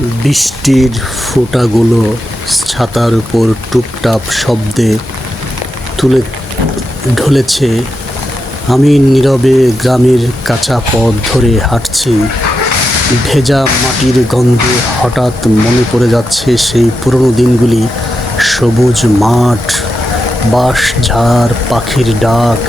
বৃষ্টির ফোঁটাগুলো ছাতার উপর টুপটাপ শব্দে তুলে ঢলেছে। আমি নীরবে গ্রামের কাঁচা পথ ধরে হাঁটছি। ভেজা মাটির গন্ধে হঠাৎ মনে পড়ে যাচ্ছে সেই পুরনো দিনগুলি। সবুজ মাঠ, বাঁশঝাড়, পাখির ডাক,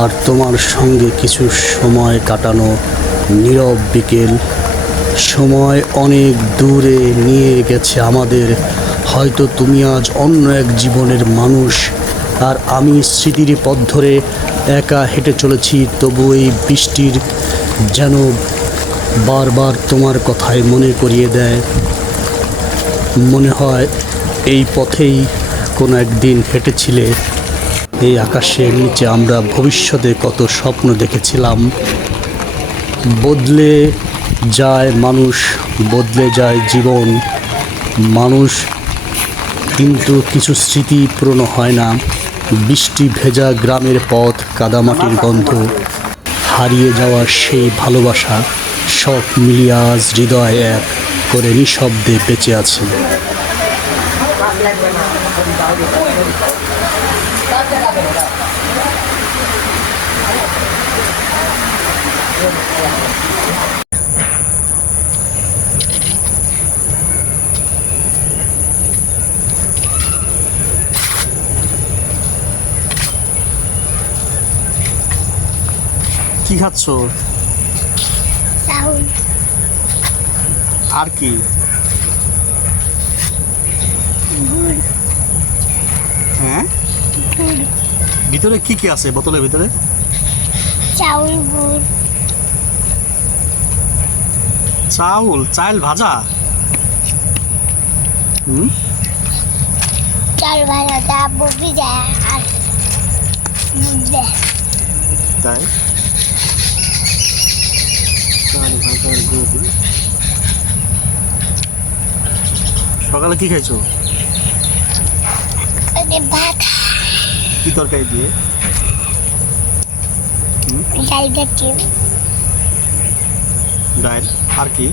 আর তোমার সঙ্গে কিছু সময় কাটানো নীরব বিকেল। সময় অনেক দূরে নিয়ে গেছে আমাদের। হয়তো তুমি আজ অন্য এক জীবনের মানুষ, আর আমি স্মৃতির পথ ধরে একা হেঁটে চলেছি। তবু এই বৃষ্টির যেন বারবার তোমার কথাই মনে করিয়ে দেয়। মনে হয় এই পথেই কোনো একদিন হেঁটেছিলে। এই আকাশের নিচে আমরা ভবিষ্যতে কত স্বপ্ন দেখেছিলাম। বদলে যায় মানুষ, বদলে যায় জীবন। মানুষ, কিন্তু কিছু স্মৃতি পুরনো হয় না। বৃষ্টি ভেজা গ্রামের পথ, কাদামাটির গন্ধ, হারিয়ে যাওয়া সেই ভালোবাসা, সব মিলিয়ে আজ হৃদয় এক করে নিঃশব্দে বেঁচে আছে। কি খাচ্ছ? আর কি? হ্যাঁ, ভিতরে কি কি আছে বোতলের ভিতরে? চাউল, গুড়। চাউল, চাল ভাজা। চাল ভাজা, তা ববি যায় আর দুধ দেয়। তাই চাল ভাজার গুড়। সকালে কি খাইছো? ভাত। কি তরকারি দিয়ে? ডাল জাতীয়। ডাল। আর কি?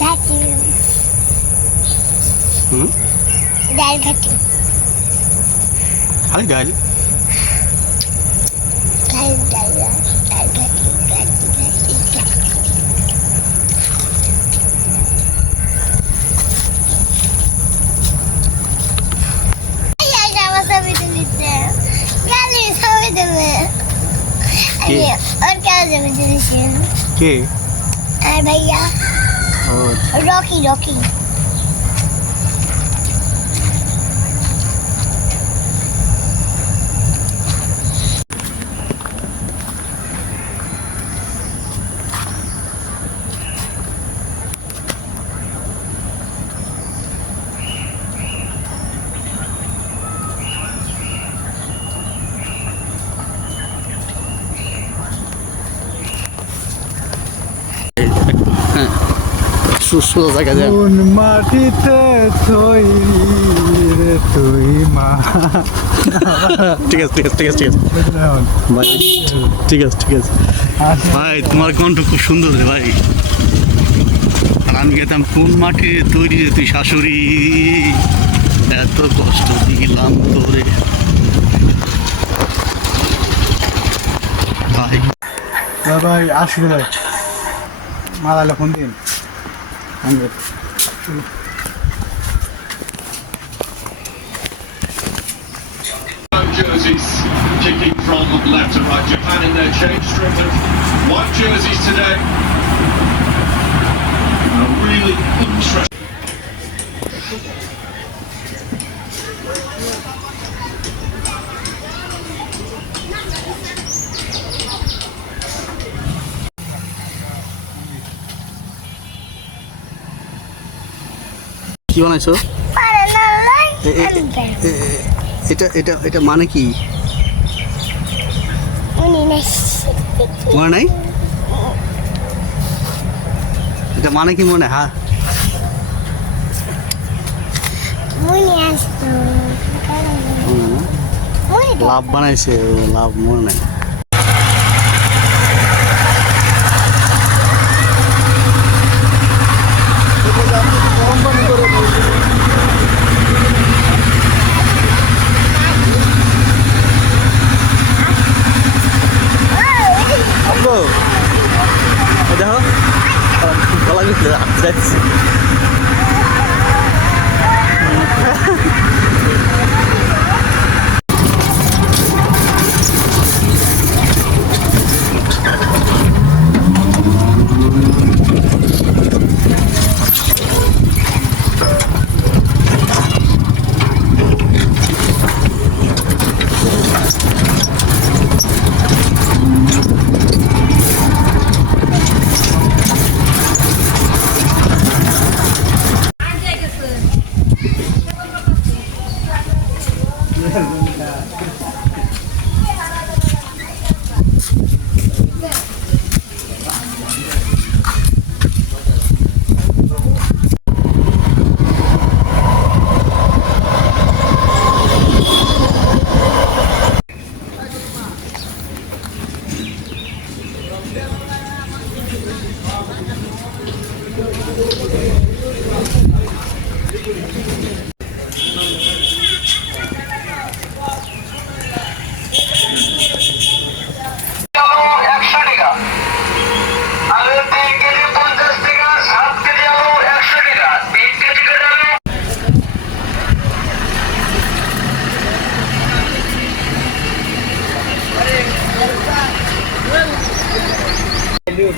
জাতীয়। ডাল জাতীয়। খালি ডাল? ডাল ডাল ডাল জাতীয়। और क्या के? भैया रॉकी रॉकी। সুস্থ জায়গা যায়। কোন মাটিতে তৈরি তুই মা। ঠিক আছে ঠিক আছে ঠিক আছে ঠিক আছে ভাই, ঠিক আছে ঠিক আছে ভাই, তোমার কণ্ঠ খুব সুন্দর রে ভাই। আর আমি গেতাম কোন মাঠে তৈরি রে তুই শাশুড়ি, এত কষ্ট দিলাম তোরে ভাই। ভাই আসবে মালালে ফোন দিন। Jerseys kicking from left to right. Japan in their change strip of white jerseys today. A really interesting. কি বানাইছো? এটা এটা এটা মানে কি মনে নাই? এটা মানে কি মনে? হ্যাঁ লাভ বানাইছে, লাভ মনে নাই।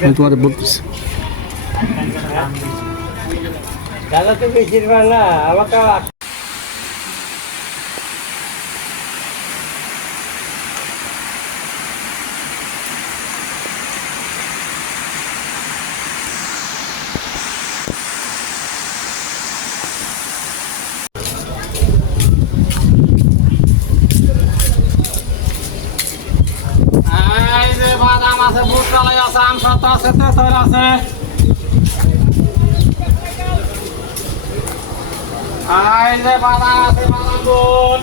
আমি তোমাদের বলতেছি দাদা তো বেশিরভাগ না আমাকে বাদাম আছে, বুট কলাই আছে, আম সত্তা আছে, তেঁতুল আছে। এই যে বাদাম আছে, বাদাম বুট।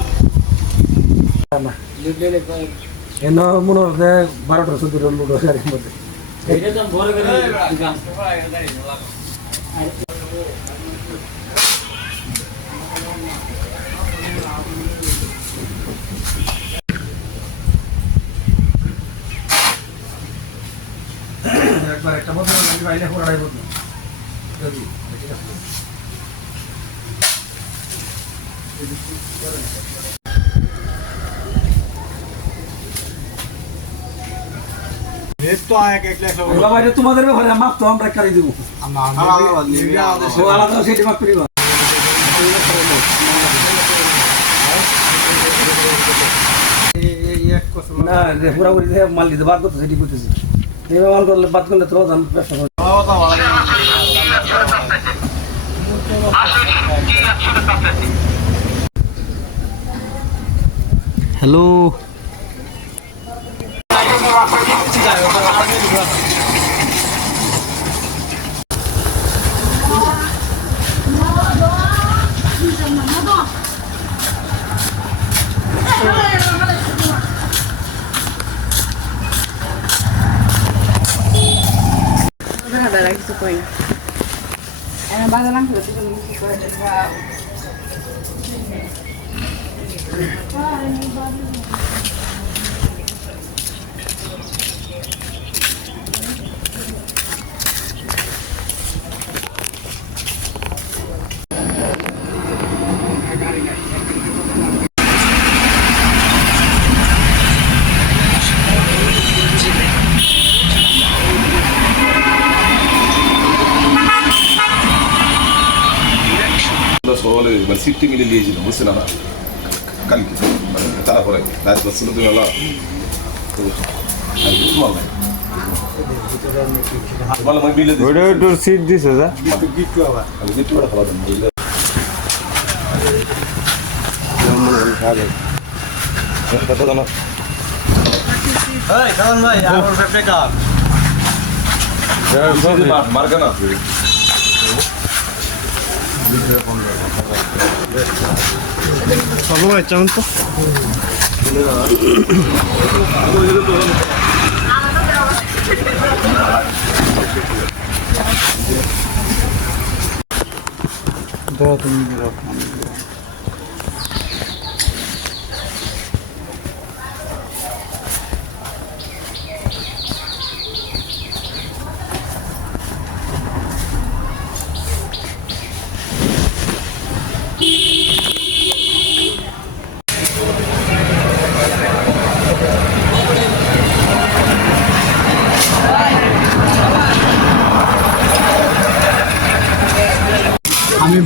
এনে মনে হচ্ছে 12টা 14টা লোক আছে আর এর মধ্যে। এইটা তো ভরে গেলে একবার একটা বছর আমি বাইরে পড়াই বলতো যদি বাবা এটা তোমাদের ব্যাপারে মাপ তো আমরা কারি দেবো আলাদা সেটি মাপ করিবা না পুরাপুরি মাল দিতে বাদ করতে সেটি করতেছি মাল করলে বাদ করলে তো ব্যবসা করবে হ্যালো কিছু করি না বাজালাম কিছু করে সকালে মানে সিফটি মিলে নিয়েছিল বুঝছে না কালকে মানে তারা পরে রাত বসছিল তো হলো সিট দিছে যা আমি গিফট করে খাওয়া দেবো কত জানো মার্কা না সবাই চান তো তুমি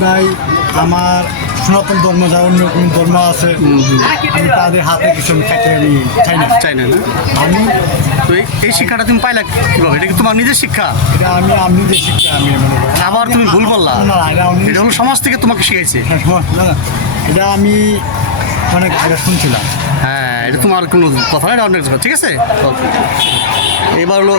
নাই, আমার সনাতন ধর্ম যা অন্য কোনো ধর্ম আছে আমি তাদের হাতে কিছু আমি খাইতে আমি চাই না। চাই না না? আমি তো এই শিক্ষাটা তুমি পাইলা কীভাবে? এটা কি তোমার নিজের শিক্ষা? এটা আমি যে শিক্ষা আমি মনে করি। আবার তুমি ভুল বললা। না, এটা হলো সমাজ থেকে তোমাকে শিখাইছে। না, এটা আমি অনেক আগে শুনছিলাম। হ্যাঁ, এটা তোমার কোনো কথা না, এটা অনেক কথা। ঠিক আছে, ওকে। এবার হলো